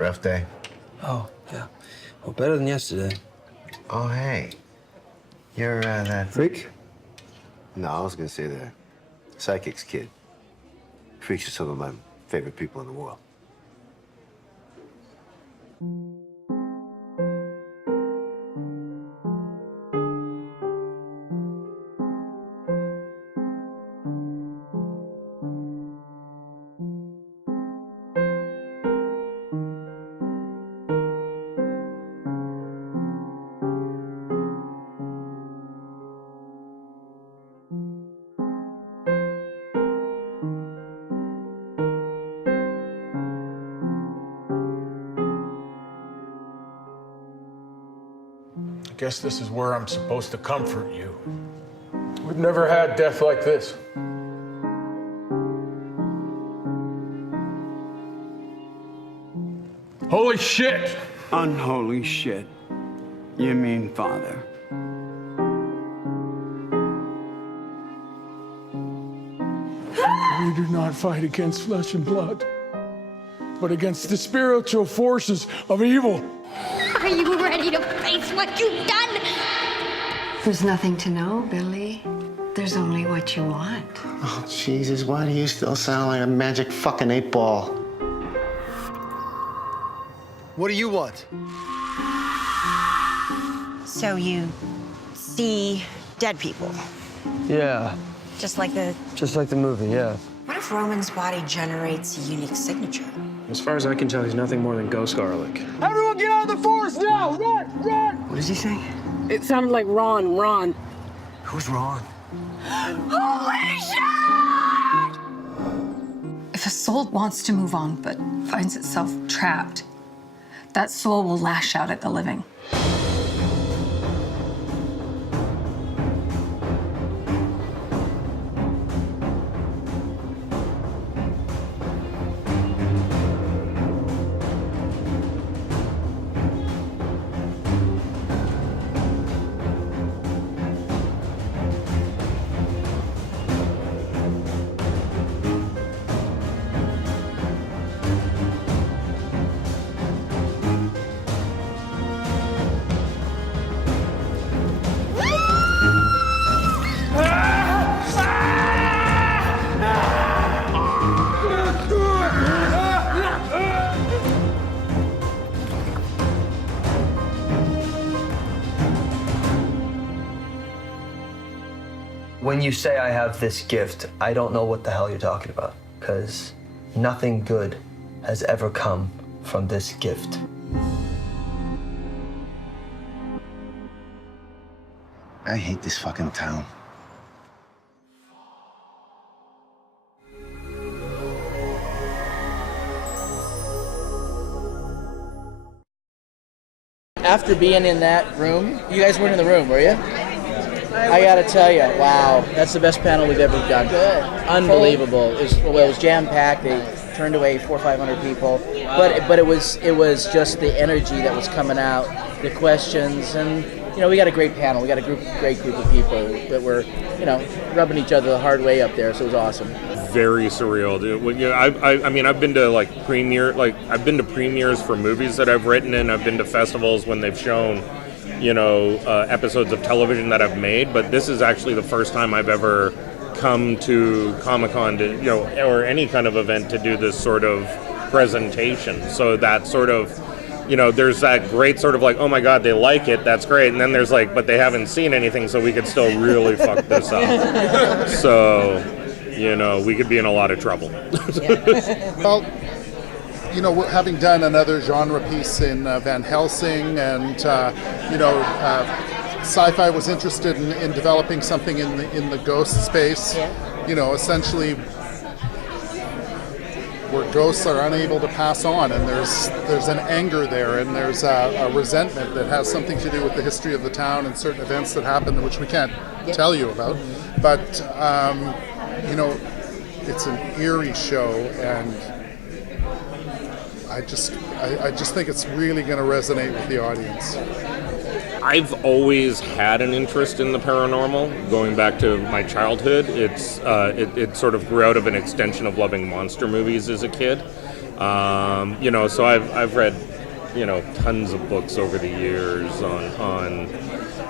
Rough day? Oh, yeah. Well, better than yesterday. Oh, hey. You're, that... Freak? No, I was gonna say the psychic's kid. Freaks are some of my favorite people in the world. I guess this is where I'm supposed to comfort you. We've never had death like this. Holy shit! Unholy shit. You mean father. We do not fight against flesh and blood, but against the spiritual forces of evil. Are you ready to face what you've done? There's nothing to know, Billy. There's only what you want. Oh, Jesus, why do you still sound like a magic fucking 8-ball? What do you want? So you see dead people? Yeah. Just like the... Just like the movie, yeah. What if Roman's body generates a unique signature? As far as I can tell, he's nothing more than ghost garlic. Everyone get out of the forest now! Run! Run! What does he say? It sounded like Ron. Who's Ron? Holy shit! If a soul wants to move on but finds itself trapped, that soul will lash out at the living. When you say I have this gift, I don't know what the hell you're talking about, because nothing good has ever come from this gift. I hate this fucking town. After being in that room, you guys weren't in the room, were you? I gotta tell you, wow, that's the best panel we've ever done. Good. Unbelievable. It was jam-packed. They turned away 400 or 500 people, but it was just the energy that was coming out, the questions, and we got a great panel. We got a great group of people that were, rubbing each other the hard way up there. So it was awesome. Very surreal. I mean, I've been to I've been to premieres for movies that I've written, and I've been to festivals when they've shown episodes of television that I've made, but this is actually the first time I've ever come to Comic-Con to, or any kind of event to do this sort of presentation. So that sort of, there's that great sort of oh my God, they like it, that's great. And then there's but they haven't seen anything, so we could still really fuck this up. So, we could be in a lot of trouble. Well, having done another genre piece in Van Helsing, and SyFy was interested in developing something in the ghost space. Yeah. Essentially, where ghosts are unable to pass on, and there's an anger there, and there's a resentment that has something to do with the history of the town and certain events that happened, which we can't tell you about. But it's an eerie show, and I just think it's really going to resonate with the audience. I've always had an interest in the paranormal, going back to my childhood. It sort of grew out of an extension of loving monster movies as a kid. You know, so I've read, you know, tons of books over the years on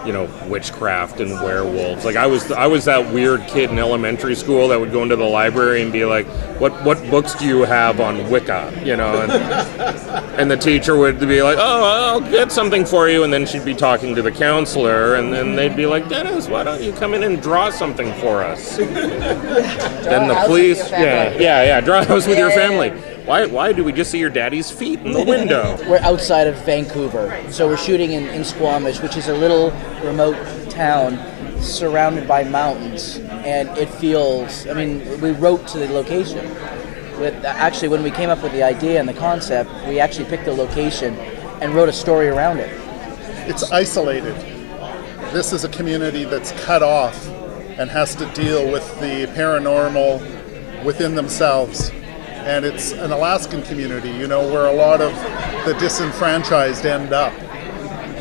you know, witchcraft and werewolves. Like I was that weird kid in elementary school that would go into the library and be like, what books do you have on Wicca? You know, and the teacher would be like, oh, I'll get something for you, and then she'd be talking to the counselor, and then they'd be like, Dennis, why don't you come in and draw something for us? Then the police, draw a house with your family. Why do we just see your daddy's feet in the window? We're outside of Vancouver, so we're shooting in Squamish, which is a little remote town surrounded by mountains, and it feels, I mean, we wrote to the location. Actually, when we came up with the idea and the concept, we actually picked the location and wrote a story around it. It's isolated. This is a community that's cut off and has to deal with the paranormal within themselves. And it's an Alaskan community, you know, where a lot of the disenfranchised end up.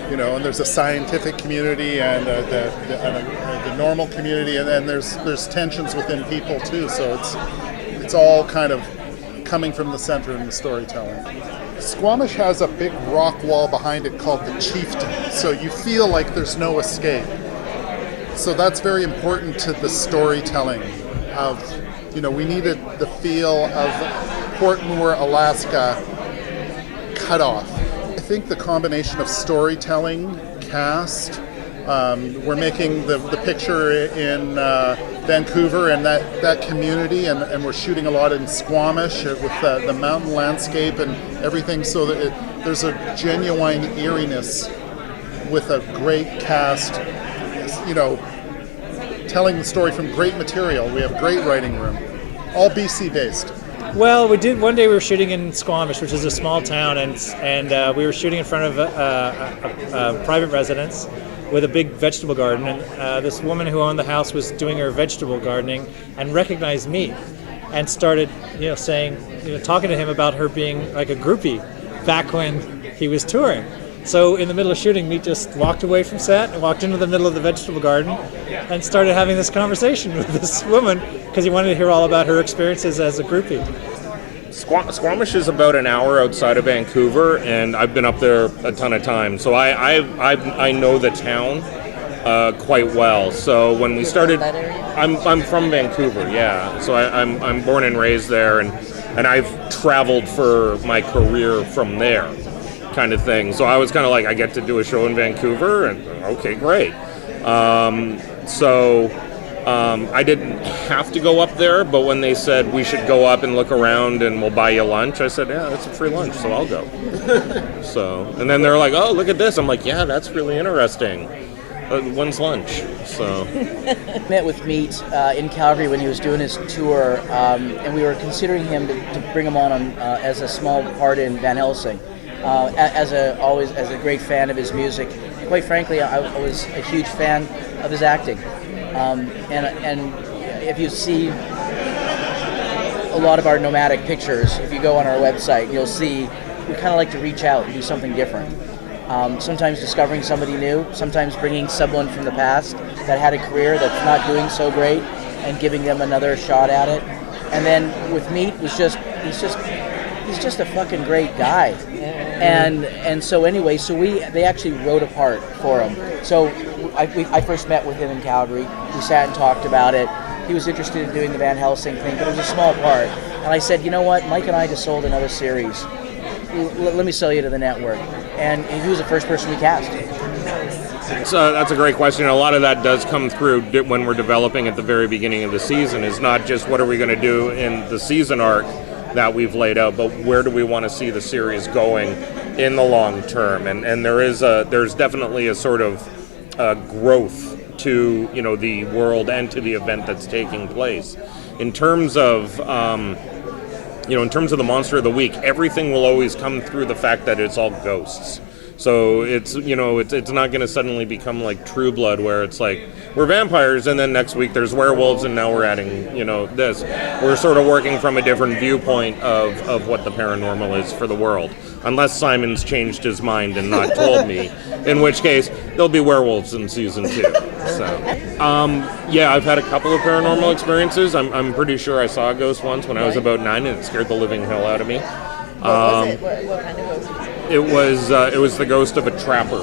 You know, and there's a scientific community and the normal community, and then there's tensions within people too. So it's all kind of coming from the center in the storytelling. Squamish has a big rock wall behind it called the Chieftain, so you feel like there's no escape. So that's very important to the storytelling of, you know, we needed the feel of Port Moore, Alaska, cut off. I think the combination of storytelling, cast, we're making the picture in Vancouver and that community, and we're shooting a lot in Squamish with the mountain landscape and everything, so that there's a genuine eeriness with a great cast, you know, telling the story from great material. We have great writing room, all BC based. Well, we did. One day we were shooting in Squamish, which is a small town, and we were shooting in front of a private residence with a big vegetable garden. And this woman who owned the house was doing her vegetable gardening and recognized me, and started, you know, saying, you know, talking to him about her being like a groupie back when he was touring. So in the middle of shooting, Meat just walked away from set and walked into the middle of the vegetable garden and started having this conversation with this woman because he wanted to hear all about her experiences as a groupie. Squamish is about an hour outside of Vancouver, and I've been up there a ton of times, so I know the town quite well. So when we started, I'm from Vancouver, yeah. So I'm born and raised there, and I've traveled for my career from there, kind of thing. So I was kind of like, I get to do a show in Vancouver, and okay, great. I didn't have to go up there, but when they said we should go up and look around and we'll buy you lunch, I said, yeah, that's a free lunch, so I'll go. And then they're like, oh, look at this. I'm like, yeah, that's really interesting. When's lunch? So met with Meat in Calgary when he was doing his tour, and we were considering him to bring him on as a small part in Van Helsing. As a great fan of his music, quite frankly, I was a huge fan of his acting. And if you see a lot of our nomadic pictures, if you go on our website, you'll see we kind of like to reach out and do something different. Sometimes discovering somebody new, sometimes bringing someone from the past that had a career that's not doing so great and giving them another shot at it. And then with Meat, he's just a fucking great guy. And so anyway, they actually wrote a part for him. So I first met with him in Calgary. We sat and talked about it. He was interested in doing the Van Helsing thing, but it was a small part. And I said, you know what, Mike and I just sold another series. Let me sell you to the network. And he was the first person we cast. So that's a great question. A lot of that does come through when we're developing at the very beginning of the season. Is not just what are we going to do in the season arc that we've laid out, but where do we want to see the series going in the long term? And there's definitely a sort of growth to, you know, the world and to the event that's taking place. In terms of in terms of the monster of the week, everything will always come through the fact that it's all ghosts. So it's not going to suddenly become like True Blood, where it's like we're vampires and then next week there's werewolves and now we're adding, this. We're sort of working from a different viewpoint of what the paranormal is for the world, unless Simon's changed his mind and not told me, in which case there'll be werewolves in season 2. So, I've had a couple of paranormal experiences. I'm pretty sure I saw a ghost once when I was about 9 and it scared the living hell out of me. What was it? What kind of ghost was it? It was the ghost of a trapper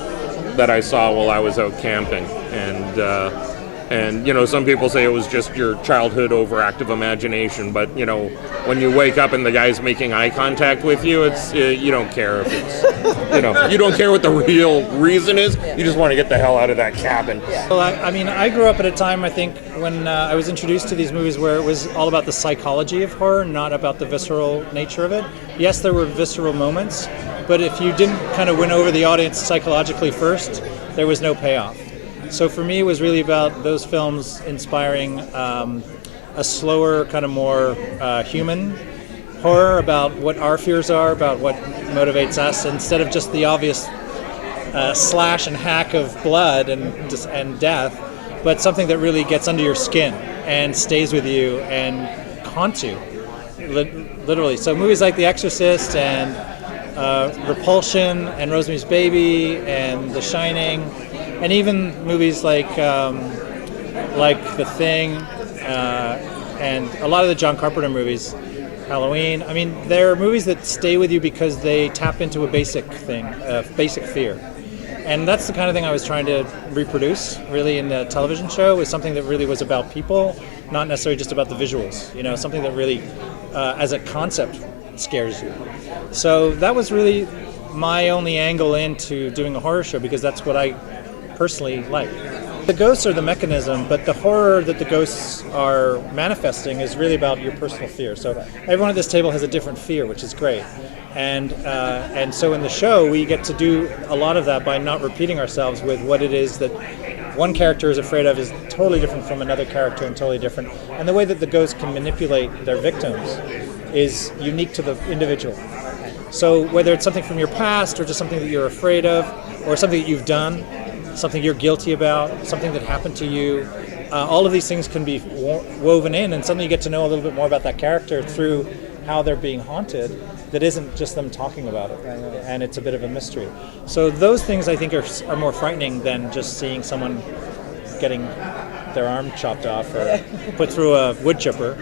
that I saw while I was out camping, and you know, some people say it was just your childhood overactive imagination, but you know, when you wake up and the guy's making eye contact with you, it's you don't care if it's, you know, you don't care what the real reason is. You just want to get the hell out of that cabin. Well, I mean, I grew up at a time, I think, when I was introduced to these movies where it was all about the psychology of horror, not about the visceral nature of it. Yes, there were visceral moments, but if you didn't kind of win over the audience psychologically first, there was no payoff. So for me, it was really about those films inspiring a slower, kind of more human horror about what our fears are, about what motivates us, instead of just the obvious slash and hack of blood and death, but something that really gets under your skin and stays with you and haunts you, literally. So movies like The Exorcist and Repulsion and Rosemary's Baby and The Shining, and even movies like The Thing and a lot of the John Carpenter movies, Halloween. I mean, they're movies that stay with you because they tap into a basic thing, a basic fear. And that's the kind of thing I was trying to reproduce, really, in the television show, was something that really was about people, not necessarily just about the visuals, you know, something that really, as a concept, scares you. So that was really my only angle into doing a horror show, because that's what I personally like. The ghosts are the mechanism, but the horror that the ghosts are manifesting is really about your personal fear. So everyone at this table has a different fear, which is great. And so in the show, we get to do a lot of that by not repeating ourselves with what it is that one character is afraid of is totally different from another character and totally different. And the way that the ghosts can manipulate their victims is unique to the individual. So whether it's something from your past or just something that you're afraid of, or something that you've done, something you're guilty about, something that happened to you, all of these things can be woven in, and suddenly you get to know a little bit more about that character through how they're being haunted that isn't just them talking about it, and it's a bit of a mystery. So those things, I think, are more frightening than just seeing someone getting their arm chopped off or put through a wood chipper.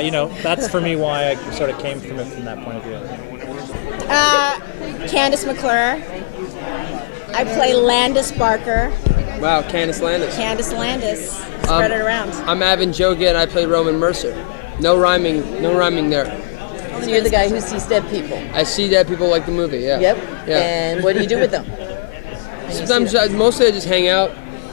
You know, that's for me why I sort of came from it from that point of view. KANDYSE McClure. I play Landis Barker. Wow, KANDYSE Landis. KANDYSE Landis. Spread it around. I'm Avan Jogia and I play Roman Mercer. No rhyming there. So you're the guy who sees dead people. I see dead people like the movie, yeah. Yep. Yeah. And what do you do with them? Sometimes, mostly I just hang out.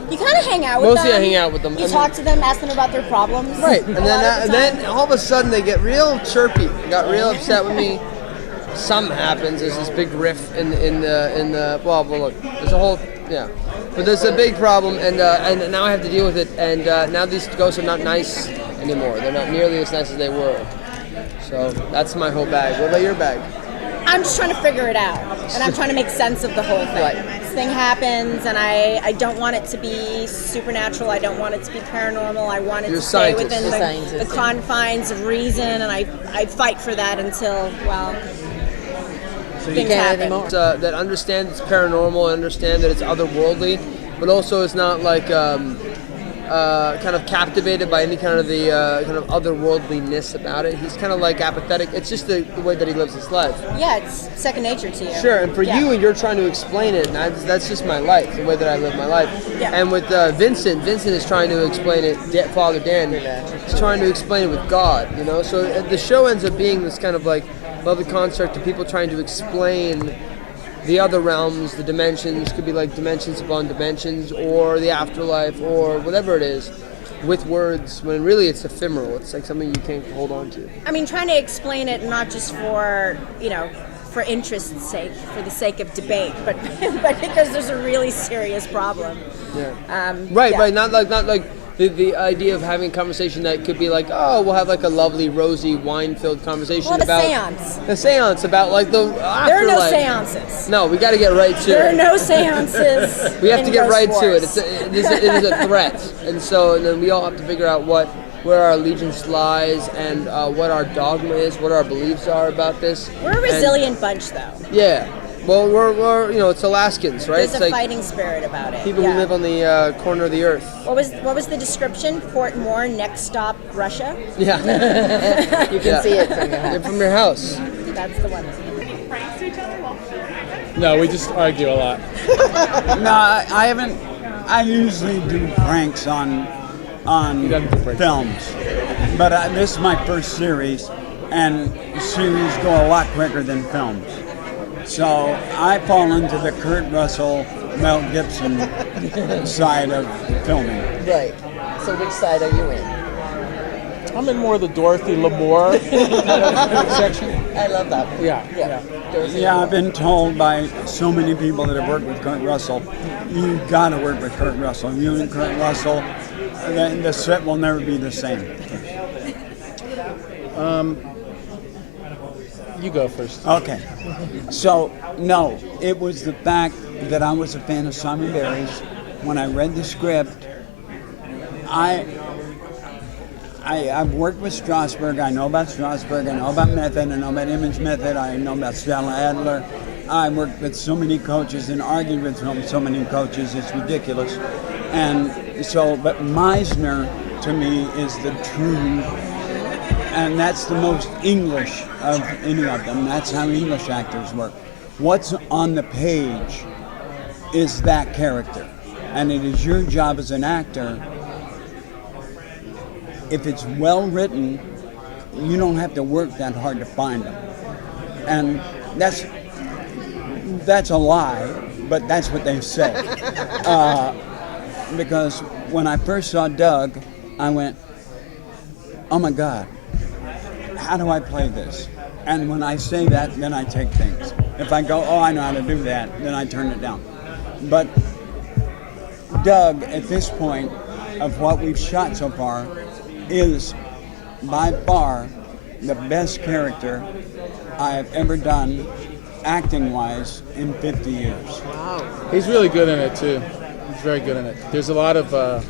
You kind of hang out with Mostly them. I hang out with them. You talk to them, ask them about their problems. Right, and then all of a sudden they get real chirpy. They got real upset with me. Something happens. There's this big riff in the well look. There's a whole but there's a big problem, and now I have to deal with it. And now these ghosts are not nice anymore. They're not nearly as nice as they were. So that's my whole bag. What about your bag? I'm just trying to figure it out, and I'm trying to make sense of the whole thing. Right. This thing happens, and I don't want it to be supernatural. I don't want it to be paranormal. I want it to stay within the confines of reason, and I fight for that until, well, things happen. That understand it's paranormal, understand that it's otherworldly, but also it's not like kind of captivated by any kind of the kind of otherworldliness about it. He's kind of like apathetic. It's just the way that he lives his life. Yeah, it's second nature to you. Sure, and for you, and you're trying to explain it, and that's just my life, the way that I live my life. Yeah. And with Vincent is trying to explain it, Father Dan, is trying to explain it with God, you know? So the show ends up being this kind of like lovely construct of people trying to explain the other realms, the dimensions, could be like dimensions upon dimensions, or the afterlife, or whatever it is, with words, when really it's ephemeral. It's like something you can't hold on to. I mean, trying to explain it not just for, for interest's sake, for the sake of debate, but because there's a really serious problem. Yeah. Right. Not like the idea of having a conversation that could be like, oh, we'll have like a lovely, rosy, wine-filled conversation about seance. The seance about like the afterlife. There are no seances. No, we got to get right to it. There are no seances. We have to get right to it. Wars. It is a threat, and then we all have to figure out where our allegiance lies and what our dogma is, what our beliefs are about this. We're a resilient bunch, though. Yeah. Well, we're it's Alaskans, right? There's it's a like fighting spirit about it. People who live on the corner of the earth. What was the description? Port Moore, next stop, Russia? Yeah. You can see it from your house. That's the one. No, we just argue a lot. No, I haven't. I usually do pranks on films, but this is my first series, and series go a lot quicker than films. So I fall into the Kurt Russell, Mel Gibson side of filming. Right. So which side are you in? I'm in more the Dorothy Lamour section. I love that. Yeah. Yeah, I've been told by so many people that have worked with Kurt Russell, you gotta work with Kurt Russell. You and Kurt Russell, the set will never be the same. You go first. Okay. So, no, it was the fact that I was a fan of Simon Barry's. When I read the script, I've worked with Strasberg. I know about Strasberg. I know about method. I know about image method. I know about Stella Adler. I worked with so many coaches and argued with so many coaches. It's ridiculous. And so, but Meisner to me is the true, and that's the most English of any of them. That's how English actors work. What's on the page is that character. And it is your job as an actor. If it's well written, you don't have to work that hard to find them. And that's a lie, but that's what they say. Because when I first saw Doug, I went, oh my God, how do I play this? And when I say that, then I take things. If I go, oh, I know how to do that, then I turn it down. But Doug, at this point of what we've shot so far, is by far the best character I've ever done acting-wise in 50 years. Wow. He's really good in it too. He's very good in it. There's a lot of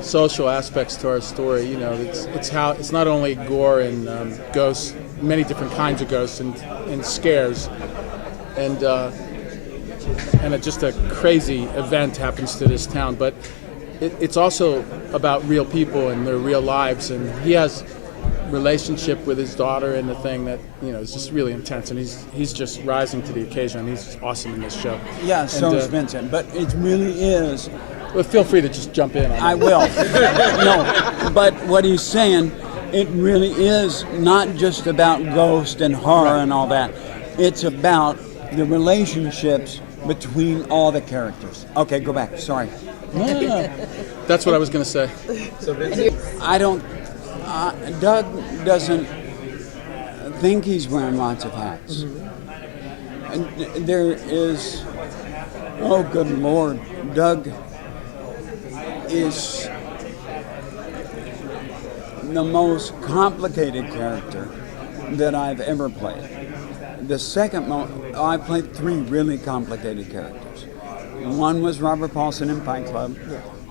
social aspects to our story. You know, it's not only gore and ghosts, many different kinds of ghosts and scares, and just a crazy event happens to this town, but it's also about real people and their real lives, and he has relationship with his daughter and the thing that, you know, is just really intense, and he's just rising to the occasion, and he's just awesome in this show. Yeah, so is Vincent, but it really is. Well, feel free to just jump in on I will. No, but what he's saying, it really is not just about ghost and horror and all that. It's about the relationships between all the characters. Okay, go back. Sorry. No. That's what I was going to say. I don't. Doug doesn't think he's wearing lots of hats. And there is. Oh, good Lord, Doug is the most complicated character that I've ever played. The second I played 3 really complicated characters. One was Robert Paulson in Fight Club.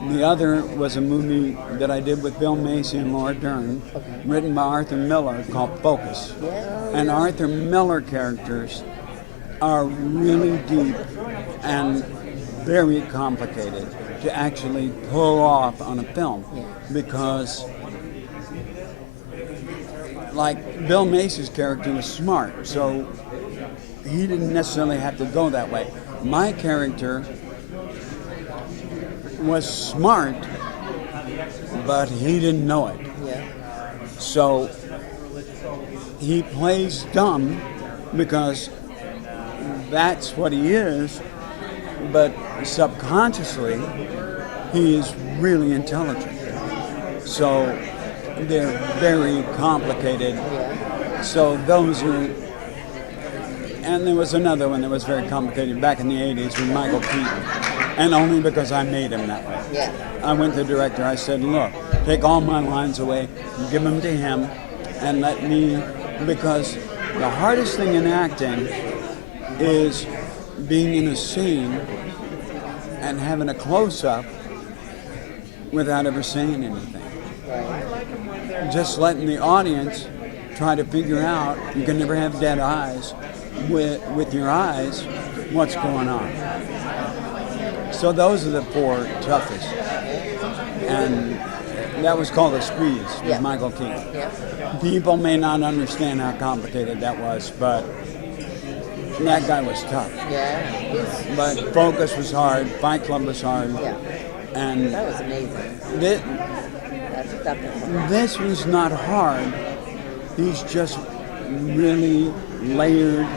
The other was a movie that I did with Bill Macy and Laura Dern, written by Arthur Miller, called Focus. And Arthur Miller characters are really deep and very complicated to actually pull off on a film, because like Bill Macy's character was smart, so he didn't necessarily have to go that way. My character was smart, but he didn't know it. So he plays dumb because that's what he is, but subconsciously he is really intelligent. So they're very complicated. So those are, and there was another one that was very complicated back in the 80s with Michael Keaton, and only because I made him that way. I went to the director, I said, look, take all my lines away, give them to him, and let me, because the hardest thing in acting is being in a scene and having a close-up without ever saying anything. Just letting the audience try to figure out, you can never have dead eyes, with your eyes, what's going on. So those are the 4 toughest. And that was called a squeeze with Michael Keaton. People may not understand how complicated that was, but that guy was tough. Yeah. But Focus was hard, Fight Club was hard. Yeah. And that was amazing. That's definitely. This was not hard. He's just really layered.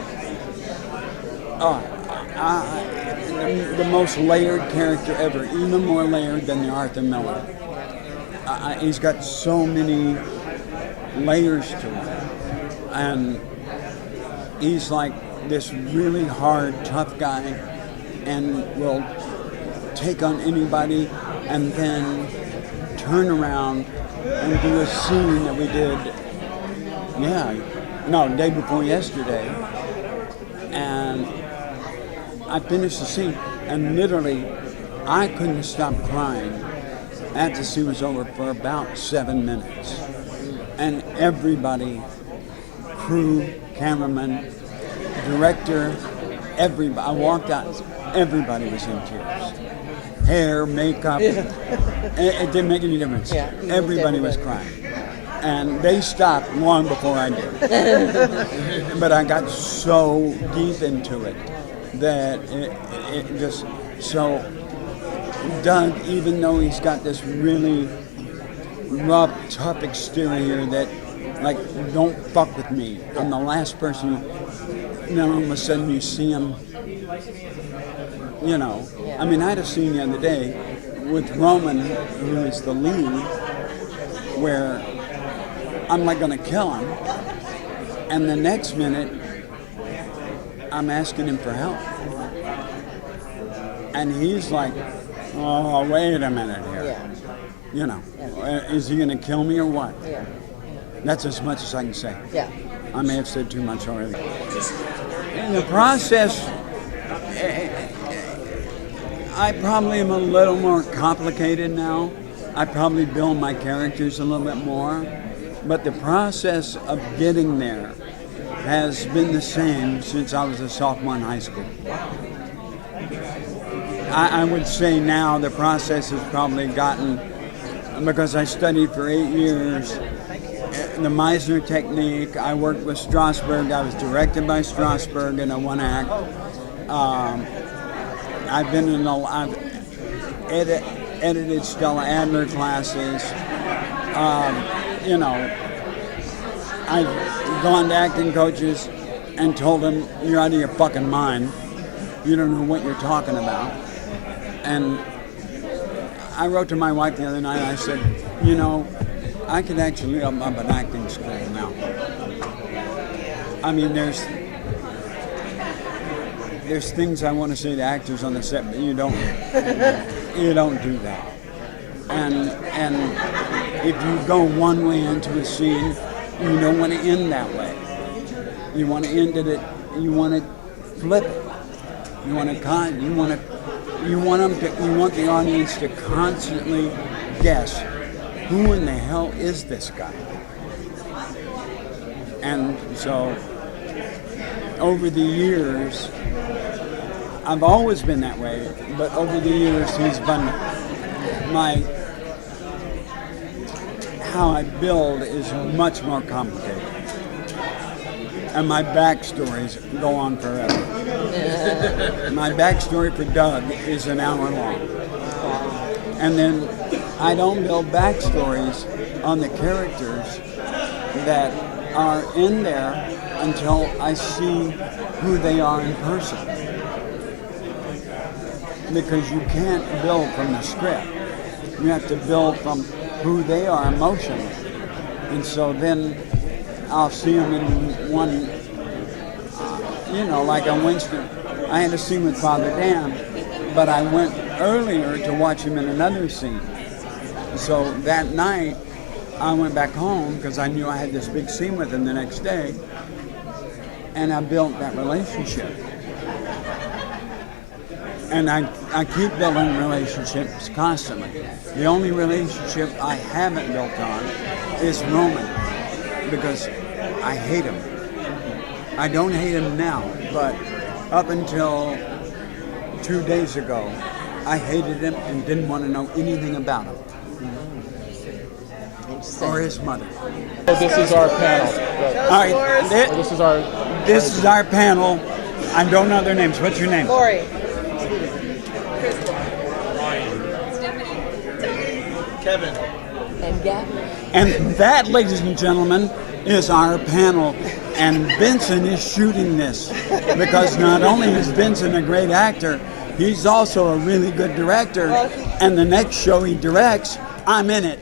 The most layered character ever, even more layered than the Arthur Miller. He's got so many layers to him. And he's like this really hard, tough guy and will take on anybody and then turn around and do a scene that we did, day before yesterday. And I finished the scene and literally I couldn't stop crying after the scene was over for about 7 minutes. And everybody, crew, cameraman, director, everybody, I walked out, everybody was in tears. Hair, makeup, it didn't make any difference. Yeah, everybody was crying. And they stopped long before I did. But I got so deep into it that it just, so Doug, even though he's got this really rough, tough exterior that, like, don't fuck with me. I'm the last person, and then all of a sudden you see him, I mean, I had a scene the other day with Roman, who is the lead, where I'm like gonna kill him, and the next minute, I'm asking him for help. And he's like, oh, wait a minute here. Is he gonna kill me or what? Yeah. That's as much as I can say. Yeah. I may have said too much already. In the process, I probably am a little more complicated now. I probably build my characters a little bit more. But the process of getting there has been the same since I was a sophomore in high school. I would say now the process has probably gotten, because I studied for 8 years, the Meisner technique. I worked with Strasberg. I was directed by Strasberg in a one act. I've been in I've edited Stella Adler classes. I've gone to acting coaches and told them, you're out of your fucking mind. You don't know what you're talking about. And I wrote to my wife the other night, I said, I could actually open up an acting school now. I mean, there's things I want to say to actors on the set, but you don't do that. And if you go one way into a scene, you don't want to end that way. You want to end it. You want to flip it. You want the audience to constantly guess, who in the hell is this guy? And so, over the years, I've always been that way, but over the years, he's been how I build is much more complicated. And my backstories go on forever. My backstory for Doug is an hour long. And then I don't build backstories on the characters that are in there until I see who they are in person. Because you can't build from the script. You have to build from who they are emotionally. And so then I'll see them in one, like on Winston. I had a scene with Father Dan, but I went earlier to watch him in another scene. So that night, I went back home because I knew I had this big scene with him the next day, and I built that relationship. And I keep building relationships constantly. The only relationship I haven't built on is Roman, because I hate him. I don't hate him now, but up until 2 days ago, I hated him and didn't want to know anything about him. Or his mother. So this is our panel. All right, this is our panel. I don't know their names. What's your name? Lori. Kevin. And Gavin. And that, ladies and gentlemen, is our panel. And Vincent is shooting this because not only is Vincent a great actor, he's also a really good director. And the next show he directs, I'm in it.